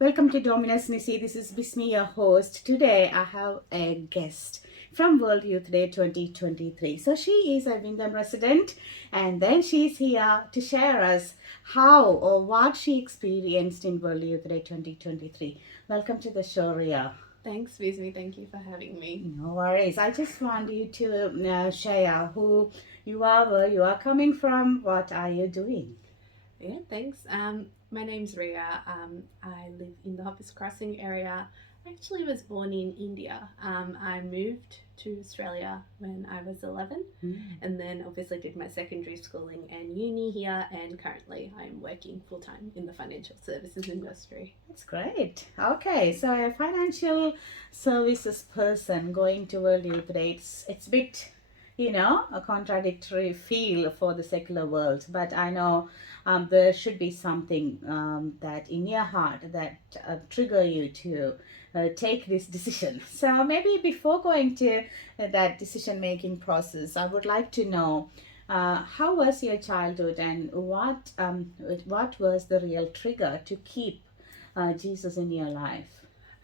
Welcome to Dominus Nisi. This is Bismi, your host. Today I have a guest from World Youth Day 2023. So she is a Wyndham resident, and then she's here to share us how or what she experienced in World Youth Day 2023. Welcome to the show, Rhea. Thanks, Vismi. Thank you for having me. No worries. I just want you to share who you are, where you are coming from, what are you doing? Yeah, thanks. My name's Rhea. I live in the Hoppers Crossing area. I actually was born in India. I moved to Australia when I was 11 and then obviously did my secondary schooling and uni here, and currently I'm working full time in the financial services industry. That's great. Okay, so a financial services person going to World Youth Day, it's a bit, a contradictory feel for the secular world. But I know there should be something that in your heart that trigger you to take this decision. So maybe before going to that decision making process, I would like to know how was your childhood and what was the real trigger to keep Jesus in your life?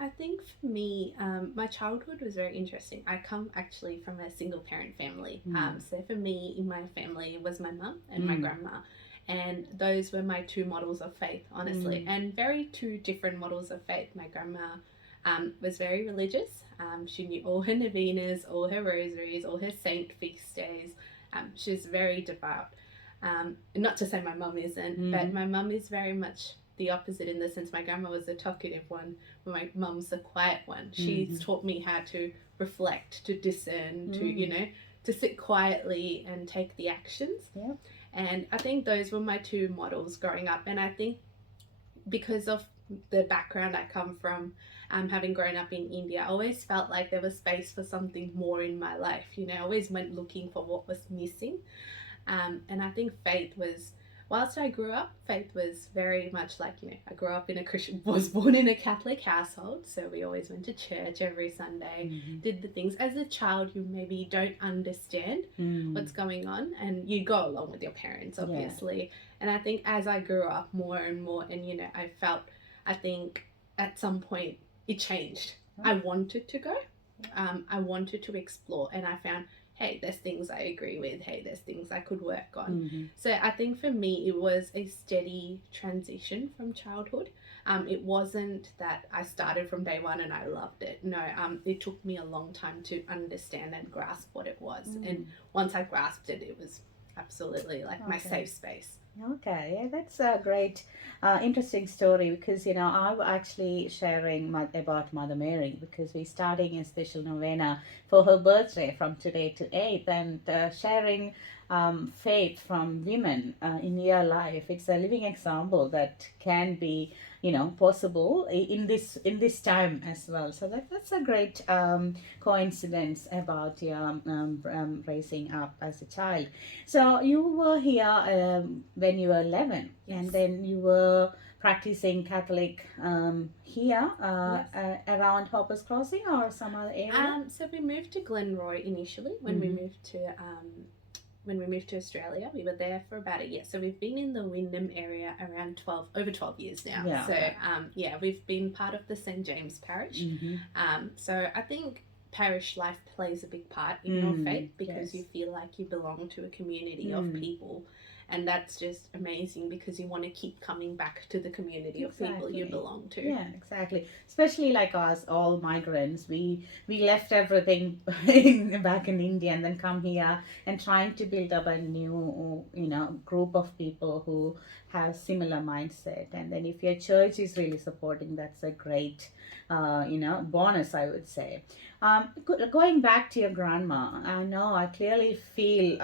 I think for me, my childhood was very interesting. I come actually from a single parent family. So for me, in my family, was my mum and my grandma. And those were my two models of faith, honestly, and very two different models of faith. My grandma was very religious. She knew all her novenas, all her rosaries, all her saint feast days. She was very devout. Not to say my mum isn't, but my mum is very much the opposite in the sense my grandma was the talkative one, my mum's the quiet one. She's taught me how to reflect, to discern, to sit quietly and take the actions. Yep. And I think those were my two models growing up. And I think because of the background I come from, having grown up in India, I always felt like there was space for something more in my life. I always went looking for what was missing. And I think faith was, whilst I grew up, faith was very much like, I grew up in a Christian, was born in a Catholic household. So we always went to church every Sunday, did the things. As a child, you maybe don't understand what's going on, and you go along with your parents, obviously. Yeah. And I think as I grew up more and more, and, I think at some point it changed. I wanted to go. I wanted to explore, and I found, hey, there's things I agree with. Hey, there's things I could work on. So I think for me, it was a steady transition from childhood. It wasn't that I started from day one and I loved it. No, it took me a long time to understand and grasp what it was. And once I grasped it, it was absolutely like my safe space. Okay, yeah, that's a great, interesting story because I'm actually sharing about Mother Mary because we're starting a special novena for her birthday from today to 8th, and sharing faith from women in your life. It's a living example that can be possible in this time as well. So that's a great coincidence about your raising up as a child. So you were here when you were 11, Yes. and then you were practicing Catholic here Yes. Around Hoppers Crossing or some other area? So we moved to Glenroy initially when we moved to Australia. We were there for about a year. So we've been in the Wyndham area around over 12 years now. Yeah. So we've been part of the St. James Parish. So I think parish life plays a big part in your faith because you feel like you belong to a community of people. And that's just amazing because you want to keep coming back to the community of people you belong to. Yeah, exactly. Especially like us, all migrants, we left everything back in India and then come here and trying to build up a new group of people who have similar mindset. And then if your church is really supporting, that's a great bonus, I would say. Going back to your grandma, I know I clearly feel,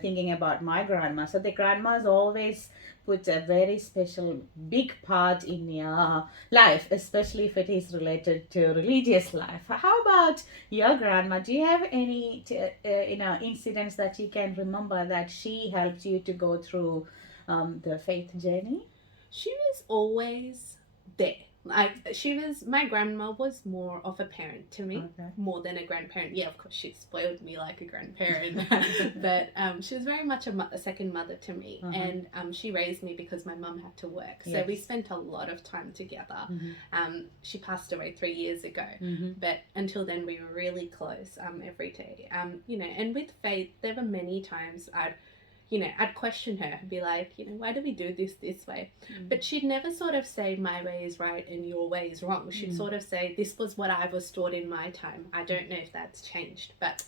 thinking about my grandma. So the grandmas always put a very special, big part in your life, especially if it is related to religious life. How about your grandma? Do you have any, incidents that you can remember that she helped you to go through the faith journey? She was always there. My grandma was more of a parent to me, Okay. more than a grandparent. Yeah, of course, she spoiled me like a grandparent, but she was very much a second mother to me, and she raised me because my mum had to work. So we Yes. spent a lot of time together. Mm-hmm. She passed away 3 years ago, Mm-hmm. but until then we were really close every day. And with Faith, there were many times I'd question her and be like, why do we do this way? But she'd never sort of say my way is right and your way is wrong. She'd sort of say, this was what I was taught in my time. I don't know if that's changed, but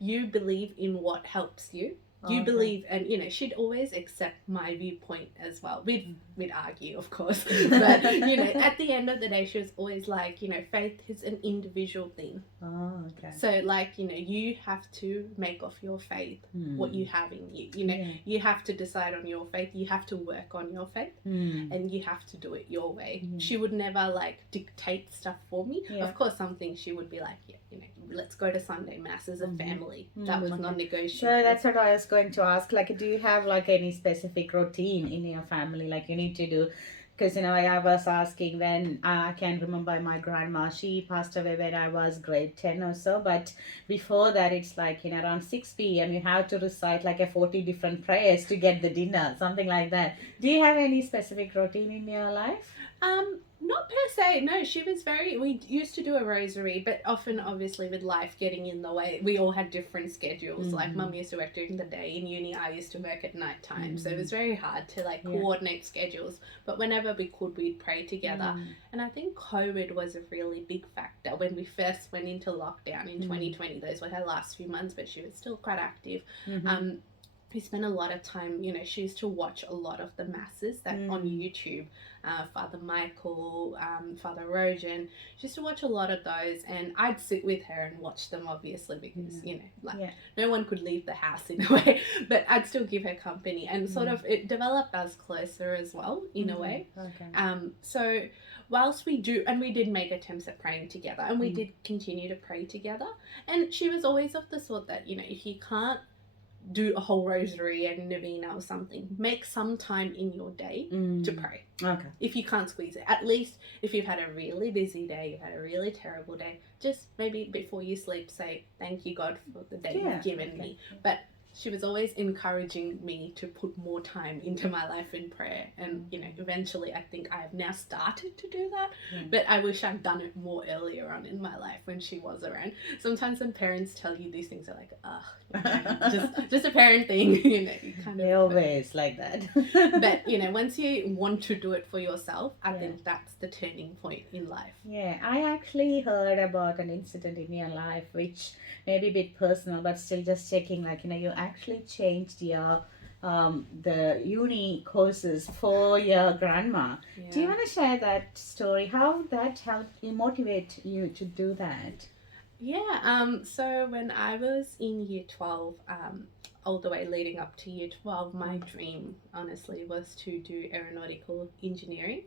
you believe in what helps you. You believe, and she'd always accept my viewpoint as well. We'd argue, of course, but at the end of the day, she was always like, faith is an individual thing. Oh, okay. So, you have to make of your faith what you have in you. You have to decide on your faith. You have to work on your faith, and you have to do it your way. She would never dictate stuff for me. Of course, some things she would be like, let's go to Sunday mass as a family. That was non-negotiable. So that's what I was going to ask. Do you have any specific routine in your family? You need to do, because I was asking when I can remember my grandma. She passed away when I was grade 10 or so. But before that, it's around 6 p.m. You have to recite 40 different prayers to get the dinner, something like that. Do you have any specific routine in your life? Not per se. No, she was we used to do a rosary, but often, obviously, with life getting in the way, we all had different schedules. Mum used to work during the day in uni, I used to work at night time. So it was very hard to coordinate schedules. But whenever we could, we'd pray together. And I think COVID was a really big factor when we first went into lockdown in 2020. Those were her last few months, but she was still quite active. We spent a lot of time, she used to watch a lot of the masses that on YouTube, Father Michael, Father Rojan. She used to watch a lot of those, and I'd sit with her and watch them, obviously, because, no one could leave the house in a way, but I'd still give her company, and sort of it developed us closer as well, in a way. Okay. So whilst we did make attempts at praying together, and we did continue to pray together, and she was always of the sort that, if you can't do a whole rosary and novena or something, make some time in your day to pray. Okay. If you can't squeeze it, at least if you've had a really busy day, you've had a really terrible day, just maybe before you sleep say, thank you God for the day you've given me. But she was always encouraging me to put more time into my life in prayer, and eventually I think I have now started to do that, but I wish I'd done it more earlier on in my life when she was around. Sometimes when parents tell you these things, they're like, just a parent thing, you kind of. They're always like that. But once you want to do it for yourself, I think that's the turning point in life. Yeah, I actually heard about an incident in your life which may be a bit personal, but still just checking, you actually changed your the uni courses for your grandma. Do you want to share that story? How that helped motivate you to do that? So when I was in year 12, all the way leading up to year 12, my dream honestly was to do aeronautical engineering.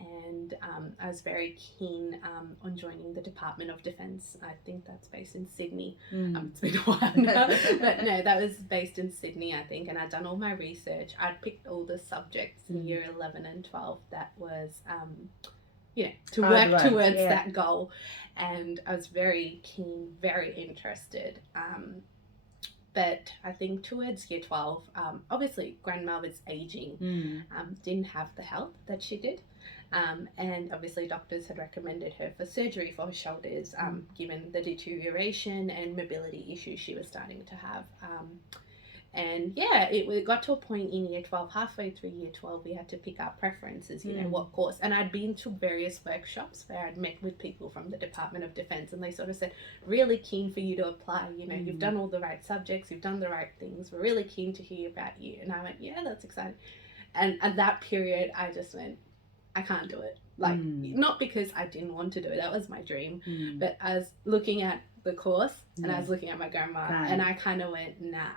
And I was very keen on joining the Department of Defence. I think that's based in Sydney. It's been a while now. But no, that was based in Sydney, I think. And I'd done all my research. I'd picked all the subjects in year 11 and 12 that was, to work towards that goal. And I was very keen, very interested. But I think towards year 12, obviously grandma was aging, didn't have the health that she did. And obviously doctors had recommended her for surgery for her shoulders, given the deterioration and mobility issues she was starting to have. It got to a point in year 12, halfway through year 12, we had to pick our preferences, what course. And I'd been to various workshops where I'd met with people from the Department of Defence, and they sort of said, really keen for you to apply, you've done all the right subjects, you've done the right things, we're really keen to hear about you. And I went, yeah, that's exciting. And at that period, I just went, I can't do it. Not because I didn't want to do it, that was my dream, but I was looking at the course and I was looking at my grandma, and I kind of went, nah,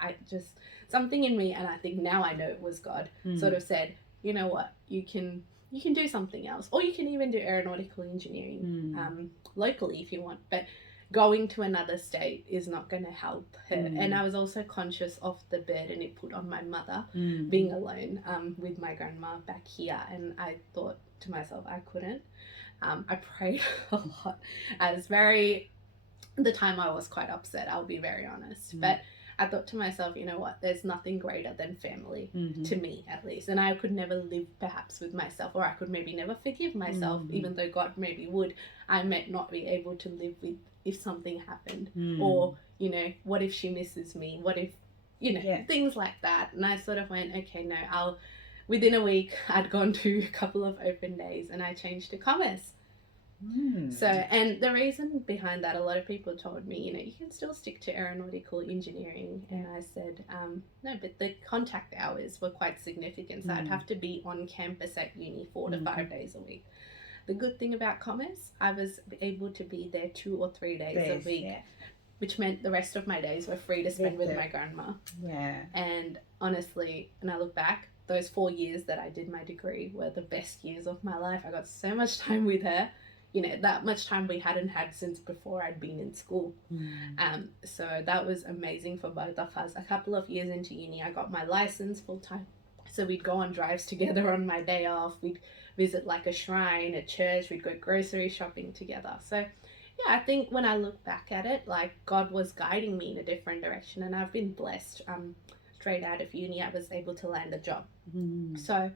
something in me, and I think now I know it was God, sort of said, you know what, you can do something else, or you can even do aeronautical engineering locally if you want, but going to another state is not going to help her. And I was also conscious of the burden it put on my mother, being alone with my grandma back here, and I thought, to myself I couldn't. I prayed a lot. I was very, the time I was quite upset, I'll be very honest. But I thought to myself, you know what, there's nothing greater than family, to me at least. And I could never live perhaps with myself, or I could maybe never forgive myself, even though God maybe would. I might not be able to live with if something happened, or, you know, what if she misses me? What if, you know, things like that. And I sort of went, okay, no, within a week, I'd gone to a couple of open days and I changed to commerce. So, and the reason behind that, a lot of people told me, you know, you can still stick to aeronautical engineering. And I said, no, but the contact hours were quite significant. So I'd have to be on campus at uni 4 to 5 days a week. The good thing about commerce, I was able to be there 2 or 3 days a week, which meant the rest of my days were free to spend with my grandma. And honestly, when I look back, those 4 years that I did my degree were the best years of my life. I got so much time with her. You know, that much time we hadn't had since before I'd been in school. So that was amazing for both of us. A couple of years into uni, I got my license full time. So we'd go on drives together on my day off. We'd visit like a shrine, a church. We'd go grocery shopping together. So yeah, I think when I look back at it, like God was guiding me in a different direction, and I've been blessed. Straight out of uni, I was able to land a job. So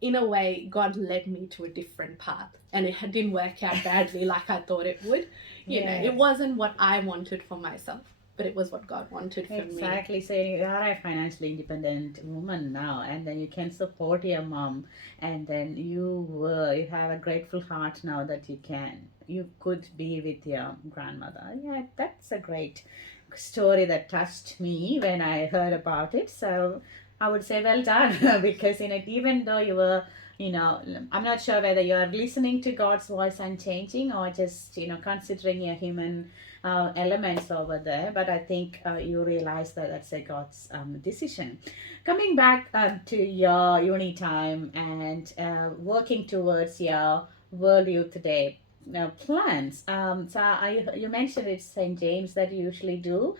in a way, God led me to a different path, and it didn't work out badly like I thought it would. You know, it wasn't what I wanted for myself, but it was what God wanted for me. Exactly. So you are a financially independent woman now, and then you can support your mom, and then you have a grateful heart now that you could be with your grandmother. Yeah, that's a great story that touched me when I heard about it. So I would say well done because in it, even though you were, you know, I'm not sure whether you are listening to God's voice and changing, or just, you know, considering your human elements over there. But I think you realize that that's a God's decision. Coming back to your uni time and working towards your World Youth Day plans. You mentioned it's St. James that you usually do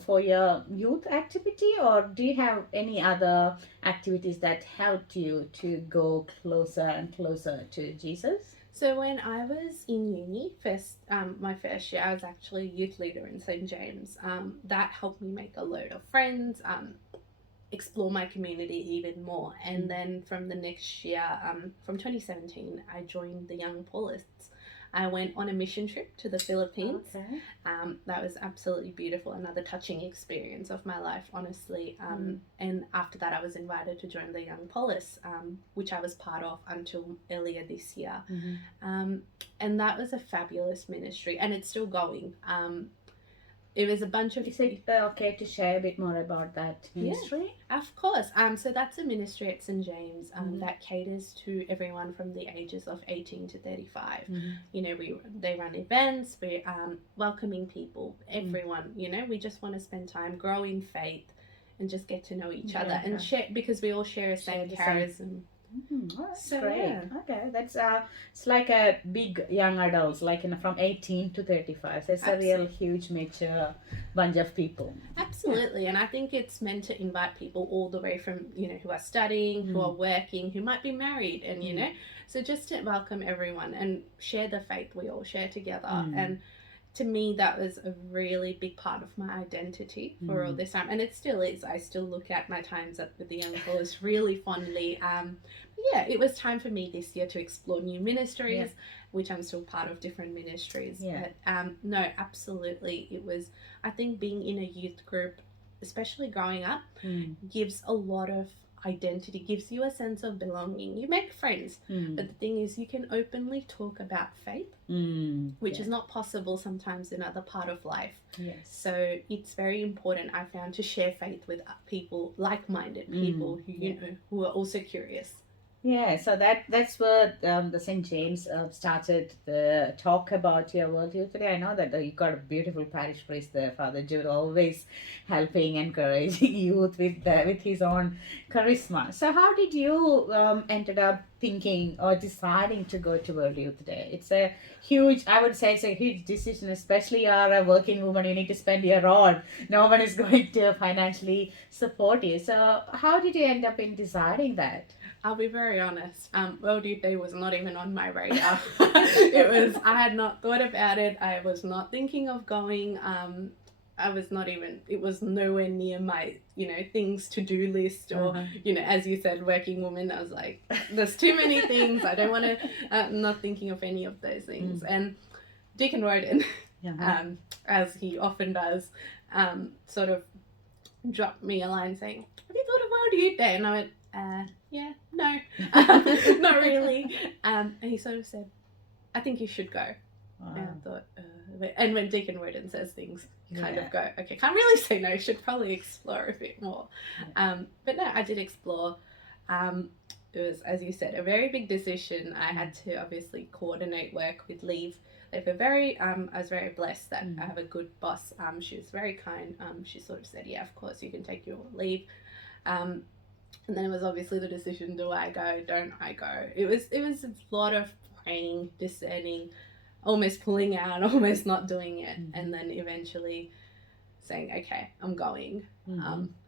for your youth activity, or do you have any other activities that helped you to go closer and closer to Jesus? So when I was in uni, my first year, I was actually youth leader in St. James. That helped me make a load of friends, explore my community even more. And then from the next year, from 2017, I joined the Young Paulists. I went on a mission trip to the Philippines. That was absolutely beautiful. Another touching experience of my life, honestly. And after that, I was invited to join the Young Paulists, which I was part of until earlier this year. And that was a fabulous ministry, and it's still going. It was a bunch of... Is it okay to share a bit more about that ministry? Yeah, of course. So that's a ministry at St. James that caters to everyone from the ages of 18 to 35. You know, they run events, we're welcoming people, everyone, you know, we just want to spend time, grow in faith, and just get to know each other and share, because we all share a same charism. Oh, that's great. Okay, that's it's like a big young adults, like from 18 to 35. So it's a real huge mature bunch of people. Absolutely, and I think it's meant to invite people all the way from, you know, who are studying, who are working, who might be married, and you know, so just to welcome everyone and share the faith we all share together. And to me, that was a really big part of my identity for all this time, and it still is. I still look at my times with the Young Paulists really fondly. Yeah, it was time for me this year to explore new ministries, which I'm still part of different ministries. But no, absolutely, it was. I think being in a youth group, especially growing up, gives a lot of identity, gives you a sense of belonging. You make friends, but the thing is, you can openly talk about faith, which is not possible sometimes in other part of life. So it's very important, I found, to share faith with people, like-minded people who you know, who are also curious. Yeah, so that's where the St. James started the talk about your World Youth Today. I know that you got a beautiful parish priest there, Father Jude, always helping, encouraging youth with his own charisma. So how did you ended up thinking or deciding to go to World Youth Day? It's a huge, I would say it's a huge decision, especially you're a working woman, you need to spend your own. No one is going to financially support you. So how did you end up in deciding that? I'll be very honest. World Youth Day was not even on my radar. I had not thought about it. I was not thinking of going. I was not even, it was nowhere near my, things to do list or, as you said, working woman. I was like, there's too many things. I don't want to, I'm not thinking of any of those things. And Deacon Roden, as he often does, sort of dropped me a line saying, have you thought of World Youth Day? And I went, yeah, no, not really. And he sort of said, I think you should go. Wow. And I thought, and when Deacon Roden says things, you kind of go, okay, can't really say no, should probably explore a bit more. But no, I did explore. It was, as you said, a very big decision. I had to obviously coordinate work with leave. They were very, I was very blessed that I have a good boss. She was very kind. She sort of said, yeah, of course you can take your leave. And then it was obviously the decision, do I go, don't I go? It was a lot of praying, discerning, almost pulling out, almost not doing it, and then eventually saying, okay, I'm going.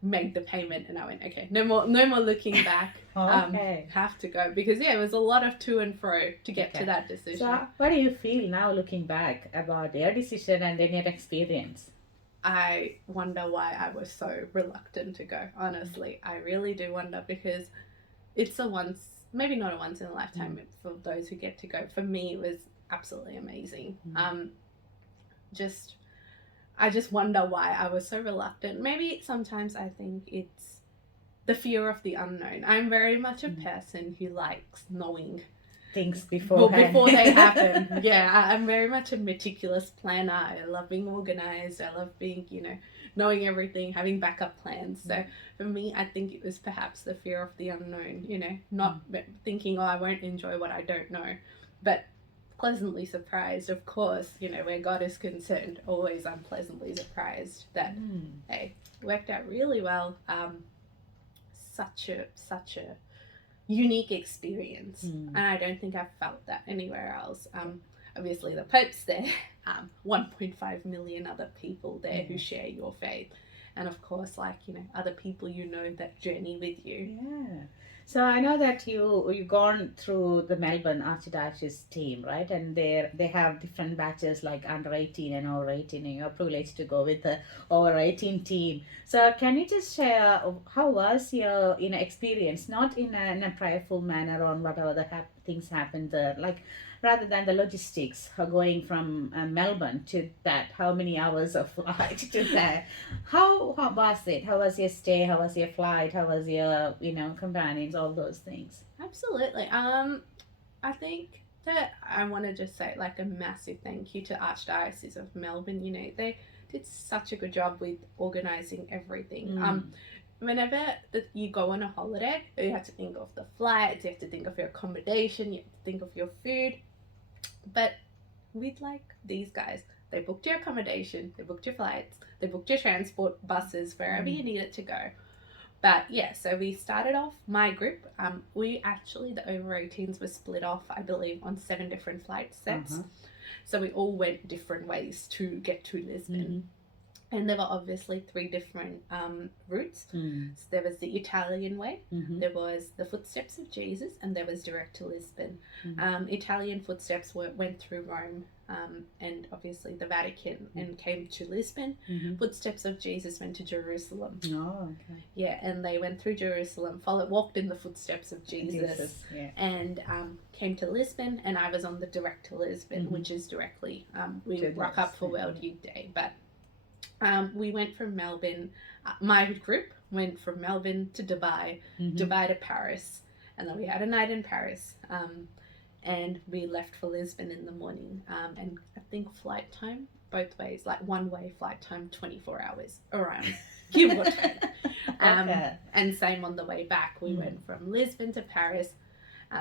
Made the payment, and I went, okay, no more looking back. Have to go, because it was a lot of to and fro to get to that decision. So what do you feel now looking back about your decision and then your experience? I wonder why I was so reluctant to go, honestly. I really do wonder, because it's maybe not a once in a lifetime for those who get to go. For me, it was absolutely amazing. I just wonder why I was so reluctant. Maybe sometimes I think it's the fear of the unknown. I'm very much a person who likes knowing things before they happen. Yeah, I'm very much a meticulous planner. I love being organized. I love being, knowing everything, having backup plans. So for me, I think it was perhaps the fear of the unknown, not thinking, I won't enjoy what I don't know, but pleasantly surprised, of course, where God is concerned. Always I'm pleasantly surprised that, hey, worked out really well. Such a unique experience, and I don't think I've felt that anywhere else. Obviously the Pope's there, 1.5 million other people there who share your faith, and of course, other people that journey with you. So I know that you've gone through the Melbourne Archdiocese team, right? And they have different batches like under 18 and over 18, and you're privileged to go with the over 18 team. So can you just share how was your experience, not in a prayerful manner on whatever the things happened there, like rather than the logistics going from Melbourne to that, how many hours of flight to there? How was it? How was your stay? How was your flight? How was your companions? All those things. Absolutely. I think that I want to just say a massive thank you to Archdiocese of Melbourne. They did such a good job with organising everything. Whenever you go on a holiday, you have to think of the flights, you have to think of your accommodation, you have to think of your food. But with these guys, they booked your accommodation, they booked your flights, they booked your transport, buses, wherever you needed to go. But yeah, so we started off, my group, the over 18s were split off, I believe, on 7 different flight sets. So we all went different ways to get to Lisbon. And there were obviously 3 different routes. So there was the Italian way, there was the Footsteps of Jesus, and there was direct to Lisbon. Italian Footsteps went through Rome and obviously the Vatican and came to Lisbon. Footsteps of Jesus went to Jerusalem. Oh, okay. Yeah, and they went through Jerusalem, walked in the footsteps of Jesus and came to Lisbon, and I was on the direct to Lisbon, which is directly, we rock up for World Youth Day, but we went from Melbourne, my group went from Melbourne to Dubai, Dubai to Paris, and then we had a night in Paris, and we left for Lisbon in the morning, and I think flight time, both ways, one way flight time, 24 hours around, give or take. And same on the way back, we went from Lisbon to Paris,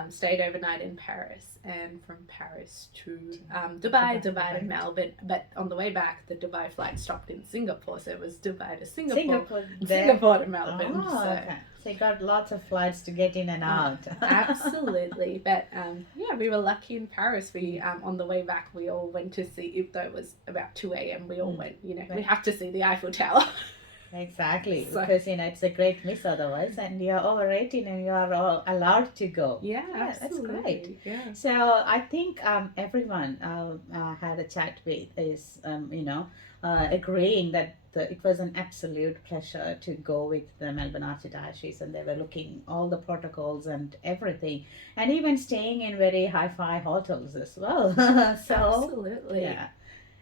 stayed overnight in Paris, and from Paris to Dubai to Melbourne. But on the way back, the Dubai flight stopped in Singapore, so it was Dubai to Singapore to Melbourne. So you got lots of flights to get in and out. Absolutely. But we were lucky in Paris. We on the way back, we all went to see, though it was about 2 a.m, we all went, we have to see the Eiffel Tower. Exactly, So because it's a great miss otherwise, and you're over 18 and you are all allowed to go. yeah, Yeah, that's great. absolutely. Yeah. So I think everyone had a chat with is agreeing that it was an absolute pleasure to go with the Melbourne Archdiocese, and they were looking all the protocols and everything, and even staying in very hi-fi hotels as well. So Absolutely. yeah,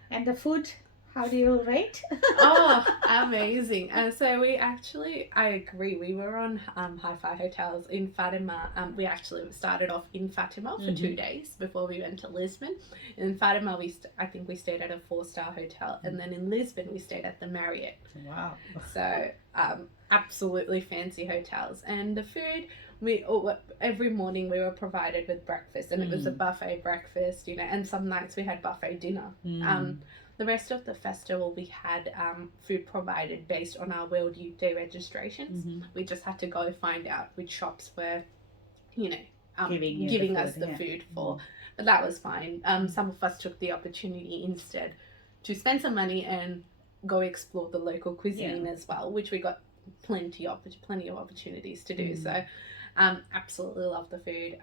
and the food, how do you rate? Oh, amazing. And so we actually, I agree, we were on hi-fi hotels in Fatima. We actually started off in Fatima for Hmm. 2 days before we went to Lisbon. In Fatima, I think we stayed at a four-star hotel, and then in Lisbon we stayed at the Marriott. Wow. So absolutely fancy hotels. And the food, every morning we were provided with breakfast, and it was a Mm. buffet breakfast, and some nights we had buffet dinner. Mm. The rest of the festival, we had food provided based on our World Youth Day registrations. Hmm. We just had to go find out which shops were, you know, Giving you the giving us food, the yeah. food for. But that was fine. Some of us took the opportunity instead to spend some money and go explore the local cuisine as well, which we got plenty of opportunities to do. Mm. So, absolutely love the food.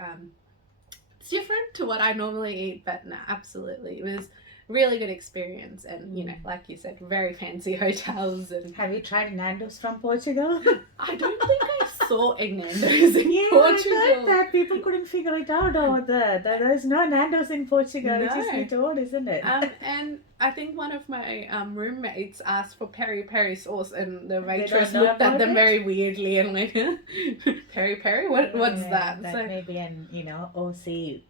It's different to what I normally eat, but no, absolutely, it was really good experience. And like you said, very fancy hotels. And Have you tried Nando's from Portugal? I don't think I saw a Nando's in Yeah, I Portugal. heard that people couldn't figure it out over there. That there's no Nando's in Portugal, which is No. a bit odd, isn't it? And I think one of my roommates asked for peri peri sauce, and the don't waitress know looked at about them it? very weirdly and like, peri peri, what's Yeah, that? That So may be an OC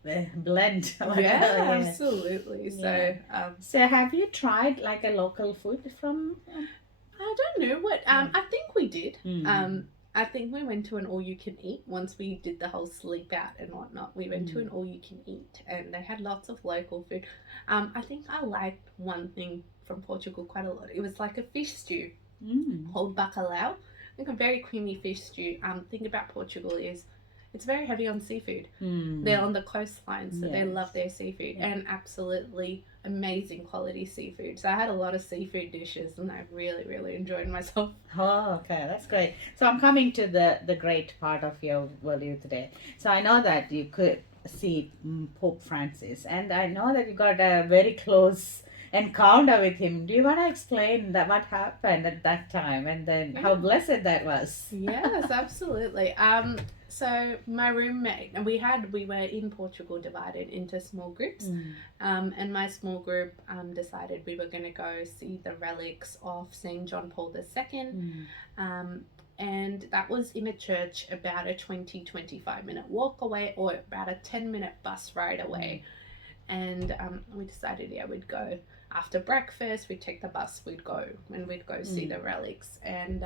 blend. Whatever, yeah, absolutely. So Yeah. So have you tried like a local food from? I don't know what. I think we did. Mm. I think we went to an all you can eat once we did the whole sleep out and whatnot. We went to an all you can eat, and they had lots of local food. I think I liked one thing from Portugal quite a lot. It was like a fish stew Mm. called bacalhau. Like a very creamy fish stew. Thing about Portugal is it's very heavy on seafood. Mm. They're on the coastline, so they Yes. love their seafood, Yeah. and absolutely amazing quality seafood. So I had a lot of seafood dishes, and I really, really enjoyed myself. Oh, okay, that's great. So I'm coming to the great part of your World Youth today. So I know that you could see Pope Francis, and I know that you got a very close encounter with him. Do you want to explain that what happened at that time, and then how Yeah. blessed that was? Yes, absolutely. So my roommate and we were in Portugal divided into small groups. Mm. And my small group decided we were going to go see the relics of Saint John Paul II. Mm. And that was in a church about a 20-25 minute walk away, or about a 10-minute bus ride away. And we decided, yeah, we'd go after breakfast, we'd take the bus, we'd go see the relics. And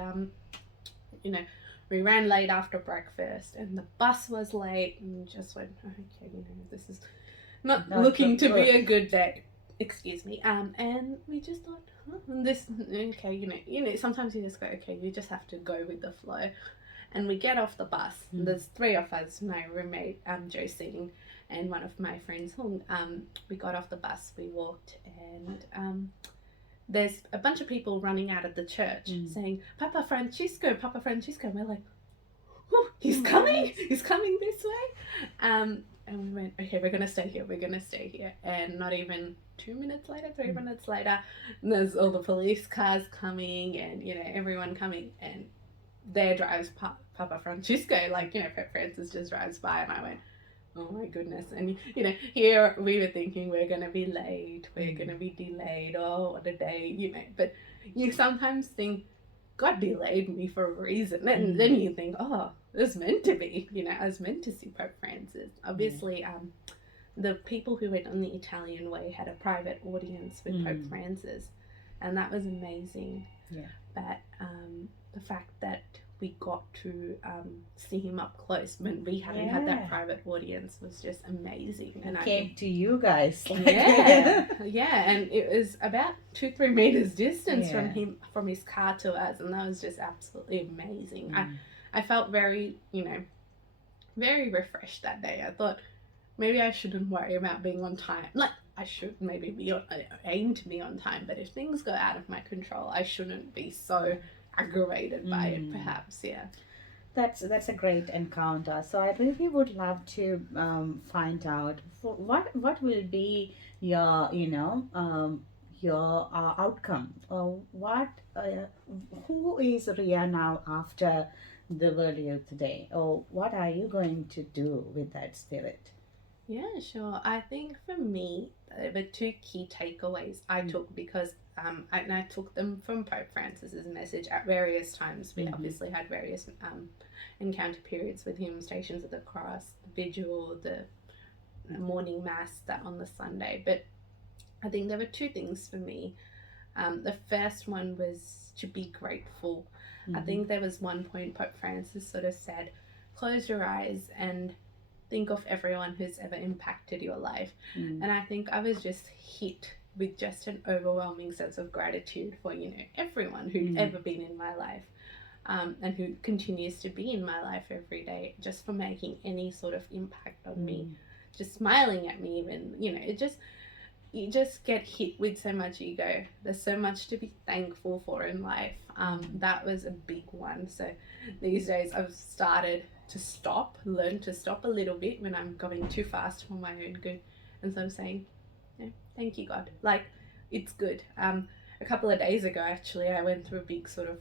we ran late after breakfast, and the bus was late, and just went, okay, this is not looking to be a good day. Excuse me. And we just thought, this, okay, sometimes you just go, okay, you just have to go with the flow. And we get off the bus. There's three of us, my roommate, Josephine, and one of my friends, Hung. We got off the bus, we walked, and there's a bunch of people running out of the church saying, Papa Francisco. And we're like, oh, he's coming this way. And we went, okay, we're going to stay here. And not even 2 minutes later, 3 minutes later, there's all the police cars coming, and, everyone coming, and there drives Papa Francisco, like, Pope Francis just drives by, and I went, oh my goodness. And here we were thinking we're going to be late, we're going to be delayed, oh what a day, but you sometimes think God delayed me for a reason, and then you think, oh, it was meant to be, I was meant to see Pope Francis. Obviously, the people who went on the Italian way had a private audience with Pope Francis, and that was amazing. Yeah. But the fact that we got to see him up close when we hadn't had that private audience was just amazing. And I came to you guys. Yeah, and it was about 2-3 meters distance from his car to us, and that was just absolutely amazing. I felt very, very refreshed that day. I thought maybe I shouldn't worry about being on time. Like, I should maybe aim to be on time, but if things go out of my control, I shouldn't be so aggravated by it, perhaps. Yeah. That's a great encounter. So I really would love to find out what will be your your outcome, or what who is Ria now after the World Youth Day, or what are you going to do with that spirit? Yeah, sure. I think for me, the two key takeaways I took, because and I took them from Pope Francis's message at various times. We Mm-hmm. obviously had various encounter periods with him, Stations of the Cross, the Vigil, the morning mass, that on the Sunday. But I think there were two things for me. The first one was to be grateful. I Mm-hmm. think there was one point Pope Francis sort of said, close your eyes and think of everyone who's ever impacted your life. Mm. And I think I was just hit with just an overwhelming sense of gratitude for, everyone who'd ever been in my life, and who continues to be in my life every day, just for making any sort of impact on me, just smiling at me even, it just, you just get hit with so much ego. There's so much to be thankful for in life. That was a big one. So these days I've started to learn to stop a little bit when I'm going too fast for my own good. And so I'm saying, thank you, God. Like, it's good. A couple of days ago, actually, I went through a big sort of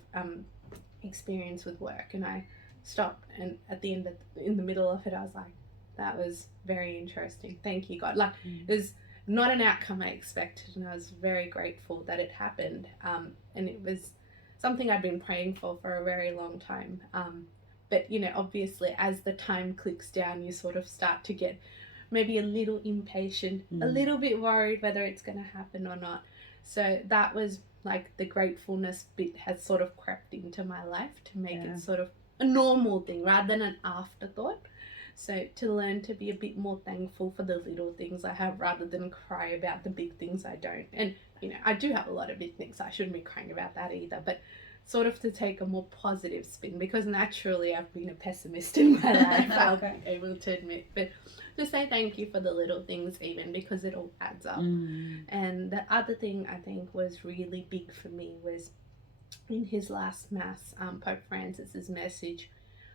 experience with work, and I stopped. And at the end, in the middle of it, I was like, that was very interesting. Thank you, God. Like, there's not an outcome I expected, and I was very grateful that it happened. And it was something I'd been praying for a very long time. But obviously, as the time clicks down, you sort of start to get maybe a little impatient, a little bit worried whether it's going to happen or not. So that was like the gratefulness bit has sort of crept into my life to make it sort of a normal thing rather than an afterthought. So to learn to be a bit more thankful for the little things I have rather than cry about the big things I don't. And I do have a lot of big things. So I shouldn't be crying about that either. But sort of to take a more positive spin, because naturally I've been a pessimist in my life. I'll be able to admit. But to say thank you for the little things, even, because it all adds up. And the other thing I think was really big for me was in his last mass, Pope Francis's message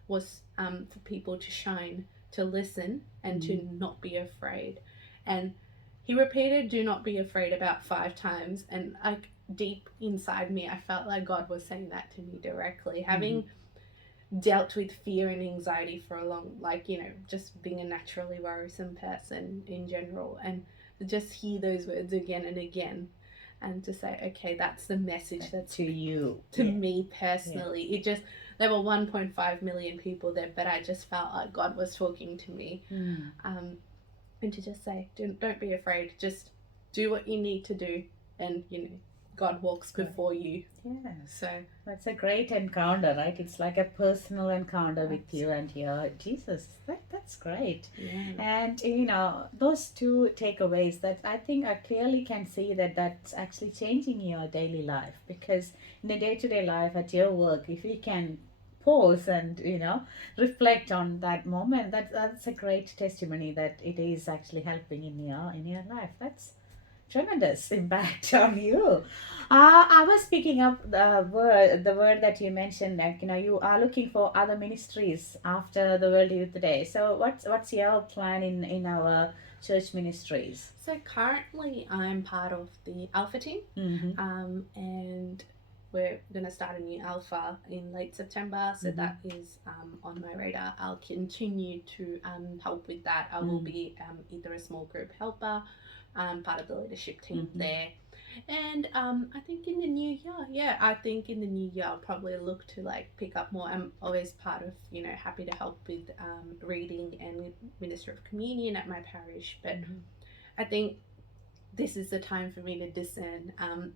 was for people to shine, to listen, and to not be afraid. And he repeated, do not be afraid, about 5 times. And like deep inside me, I felt like God was saying that to me directly. Having dealt with fear and anxiety for a long, just being a naturally worrisome person in general, and just hear those words again and again, and to say, okay, that's the message that's to you, to me personally. It just, there were 1.5 million people there, but I just felt like God was talking to me. And to just say, don't be afraid, just do what you need to do, and God walks before you. Yeah. So That's a great encounter, right? It's like a personal encounter with you and your Jesus. That's great. yeah. And those two takeaways, that I think I clearly can see that that's actually changing your daily life, because in a day-to-day life at your work, if you can pause and reflect on that moment, that's a great testimony that it is actually helping in your life. That's tremendous impact on you. I was picking up the word that you mentioned, that you are looking for other ministries after the World Youth Day. So what's your plan in our church ministries? So currently I'm part of the Alpha team, and we're going to start a new Alpha in late September, so that is on my radar. I'll continue to help with that. I will be either a small group helper, part of the leadership team there. And I think in the new year, I'll probably look to pick up more. I'm always part of, happy to help with reading and minister of communion at my parish. But I think this is the time for me to discern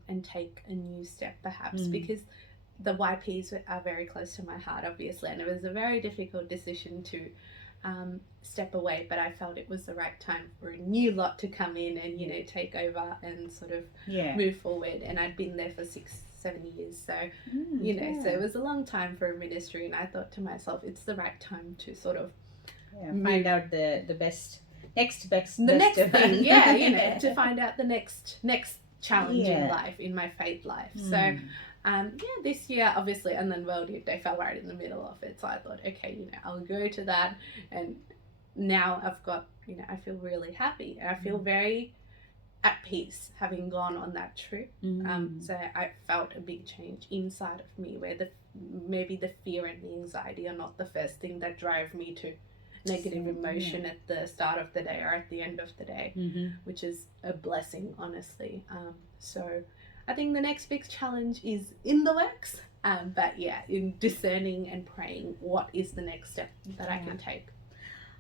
and take a new step, perhaps, because the YPs are very close to my heart, obviously, and it was a very difficult decision to step away, but I felt it was the right time for a new lot to come in and take over and sort of move forward. And I'd been there for 6-7 years, so so it was a long time for a ministry, and I thought to myself, it's the right time to sort of find out the best next best thing to find out the next challenge in life, in my faith life. So This year, obviously, and then World Youth Day fell right in the middle of it. So I thought, okay, I'll go to that. And now I've got, I feel really happy. And I feel very at peace having gone on that trip. So I felt a big change inside of me where maybe the fear and the anxiety are not the first thing that drive me to negative emotion at the start of the day or at the end of the day, which is a blessing, honestly. So I think the next big challenge is in the works. But yeah, in discerning and praying, what is the next step that I can take?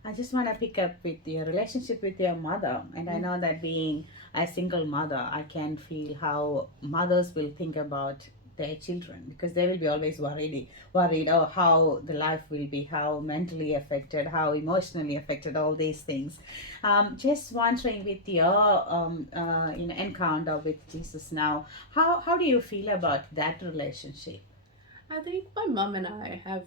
I just want to pick up with your relationship with your mother. And I know that being a single mother, I can feel how mothers will think about their children because they will be always worried, oh, how the life will be, how mentally affected, how emotionally affected, all these things. Just wondering with your encounter with Jesus now, how do you feel about that relationship? I think my mum and I have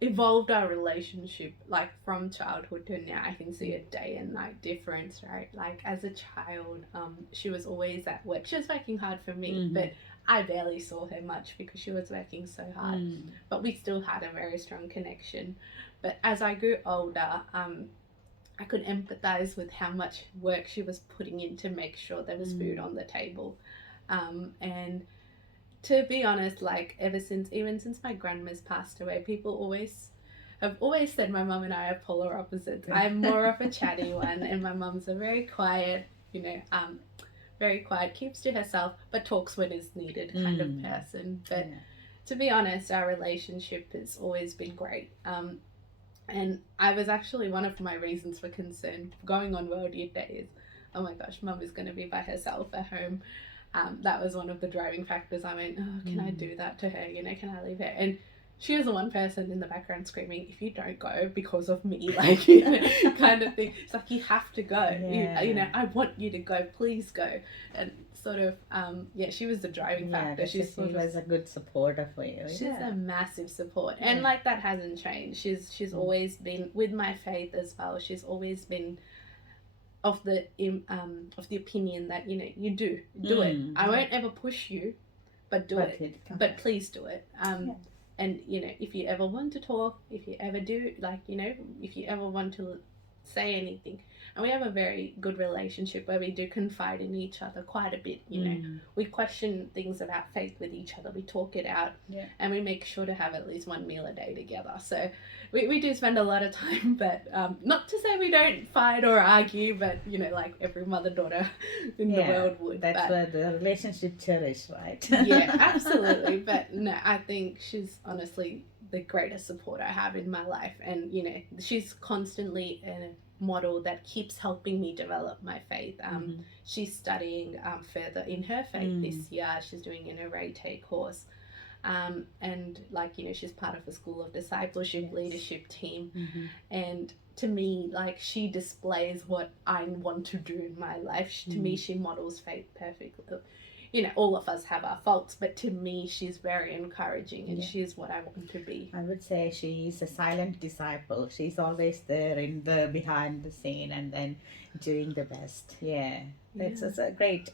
evolved our relationship like from childhood to now. I can see a day and night difference, right? Like as a child, she was always at work. She was working hard for me, but I barely saw her much because she was working so hard. But we still had a very strong connection. But as I grew older, I could empathize with how much work she was putting in to make sure there was food on the table. And to be honest, like even since my grandma's passed away, people have always said my mum and I are polar opposites. I'm more of a chatty one, and my mum's a very quiet, very quiet, keeps to herself, but talks when is needed kind of person. But to be honest, our relationship has always been great. And I was actually one of my reasons for concern going on World Youth Day is, oh my gosh, mum is going to be by herself at home. That was one of the driving factors. I went, oh, can I do that to her? Can I leave her? And she was the one person in the background screaming, if you don't go because of me, like, kind of thing. It's like, you have to go. Yeah. I want you to go. Please go. And sort of, she was the driving factor. She was a good supporter for you. She's a massive support. And like that hasn't changed. She's always been with my faith as well. She's always been of the opinion that you do it. I won't ever push you, but do it. But please do it. And if you ever want to talk, if you ever do, like if you ever want to say anything, and we have a very good relationship where we do confide in each other quite a bit. We question things about faith with each other. We talk it out, and we make sure to have at least one meal a day together. So we do spend a lot of time, but not to say we don't fight or argue, but like every mother-daughter in the world would. That's where the relationship cherished, right? Yeah, absolutely. But no, I think she's honestly the greatest support I have in my life, and she's constantly a model that keeps helping me develop my faith. She's studying further in her faith this year. She's doing an arete course. And like she's part of the School of Discipleship leadership team, and to me, like, she displays what I want to do in my life. To me, she models faith perfectly. All of us have our faults, but to me, she's very encouraging, and she's what I want to be. I would say she's a silent disciple. She's always there in the behind the scene and then doing the best. That's a great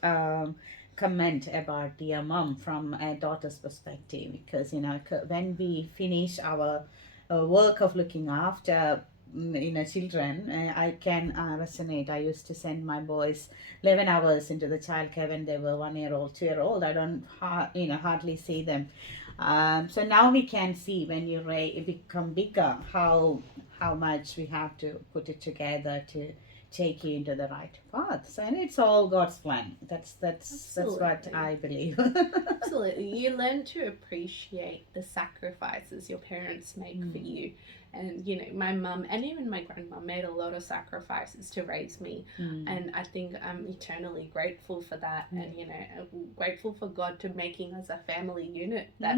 comment about your mom from a daughter's perspective, because when we finish our work of looking after children, I can resonate. I used to send my boys 11 hours into the childcare when they were 1 year old, 2 year old. I don't hardly see them. So now we can see when you become bigger how much we have to put it together to take you into the right path. So, and it's all God's plan. That's what I believe. Absolutely. You learn to appreciate the sacrifices your parents make for you. And my mum and even my grandma made a lot of sacrifices to raise me, and I think I'm eternally grateful for that. And grateful for God to making us a family unit that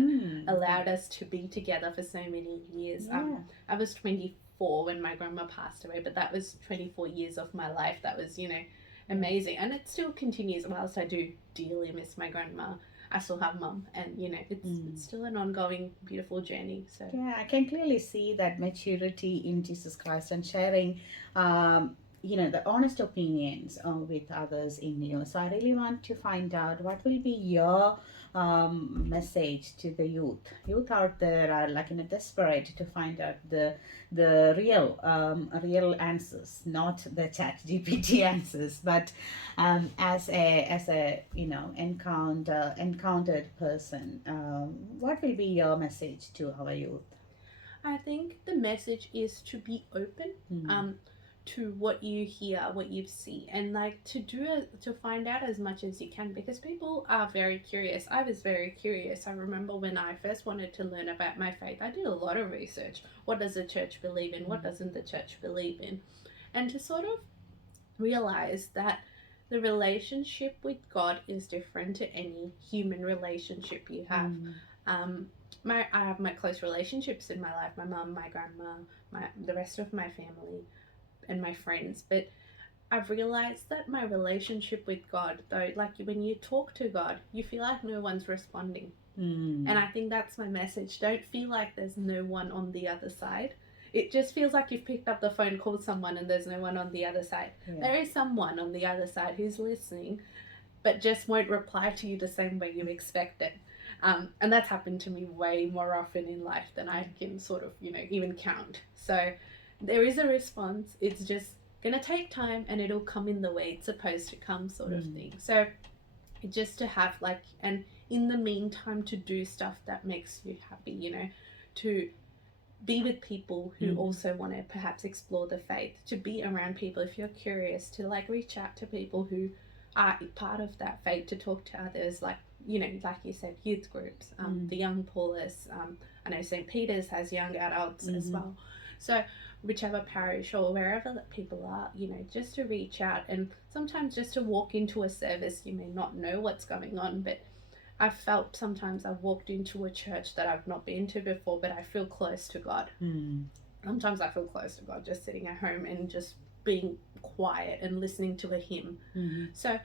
allowed us to be together for so many years. I was 24 when my grandma passed away, but that was 24 years of my life. That was amazing, and it still continues. Whilst I do dearly miss my grandma, I still have mum, and it's still an ongoing beautiful journey. So I can clearly see that maturity in Jesus Christ and sharing the honest opinions with others in you. So I really want to find out what will be your message to the youth out there are like desperate to find out the real answers, not the chat GPT answers, but as a encountered person, what will be your message to our youth? I think the message is to be open. To what you hear, what you see, and like to find out as much as you can, because people are very curious. I was very curious. I remember when I first wanted to learn about my faith, I did a lot of research. What does the church believe in? What doesn't the church believe in? And to sort of realize that the relationship with God is different to any human relationship you have. Um, I have my close relationships in my life, my mum, my grandma, the rest of my family, and my friends, but I've realized that my relationship with God, though, like when you talk to God, you feel like no one's responding. And I think that's my message. Don't feel like there's no one on the other side. It just feels like you've picked up the phone, called someone, and there's no one on the other side. Yeah. There is someone on the other side who's listening, but just won't reply to you the same way you expect it. And that's happened to me way more often in life than I can sort of, even count. So there is a response. It's just gonna take time, and it'll come in the way it's supposed to come, sort of thing. So just to have and in the meantime to do stuff that makes you happy, to be with people who also want to perhaps explore the faith, to be around people if you're curious, to reach out to people who are part of that faith, to talk to others, like you said, youth groups, the Young Paulus, I know St. Peter's has young adults as well. So whichever parish or wherever that people are, just to reach out, and sometimes just to walk into a service, you may not know what's going on, but I've felt sometimes I've walked into a church that I've not been to before, but I feel close to God. Sometimes I feel close to God just sitting at home and just being quiet and listening to a hymn. So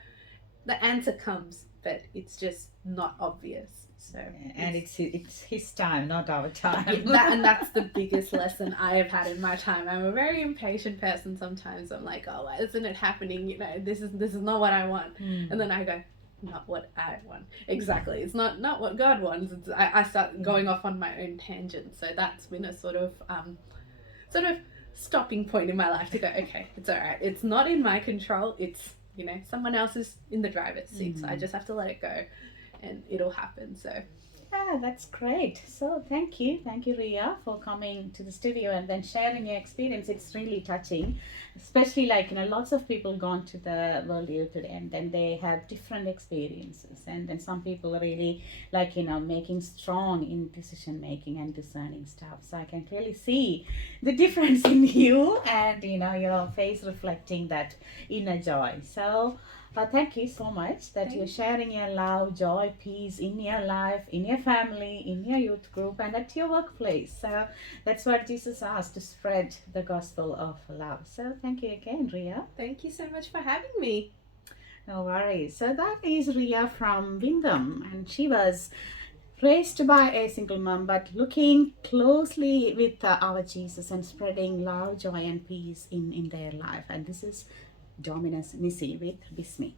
the answer comes, but it's just not obvious. So and it's his time, not our time. And that's the biggest lesson I have had in my time. I'm a very impatient person. Sometimes I'm like, oh, why isn't it happening? This is not what I want. And then I go, not what I want. Exactly. It's not what God wants. I start going off on my own tangent. So that's been a sort of stopping point in my life to go, okay, it's all right. It's not in my control. It's someone else is in the driver's seat. So I just have to let it go, and it'll happen. So that's great. So thank you, Rhea, for coming to the studio and then sharing your experience. It's really touching, especially lots of people gone to the World Youth today, and then they have different experiences, and then some people are really making strong in decision making and discerning stuff. So I can clearly see the difference in you, and your face reflecting that inner joy. So thank you so much that you're sharing your love, joy, peace in your life, in your family, in your youth group, and at your workplace. So that's what Jesus asked, to spread the gospel of love. So thank you again, Rhea. Thank you so much for having me. No worries. So that is Rhea from Wyndham, and she was raised by a single mom, but looking closely with our Jesus and spreading love, joy, and peace in their life. And this is Dominus Nisi with Bismi.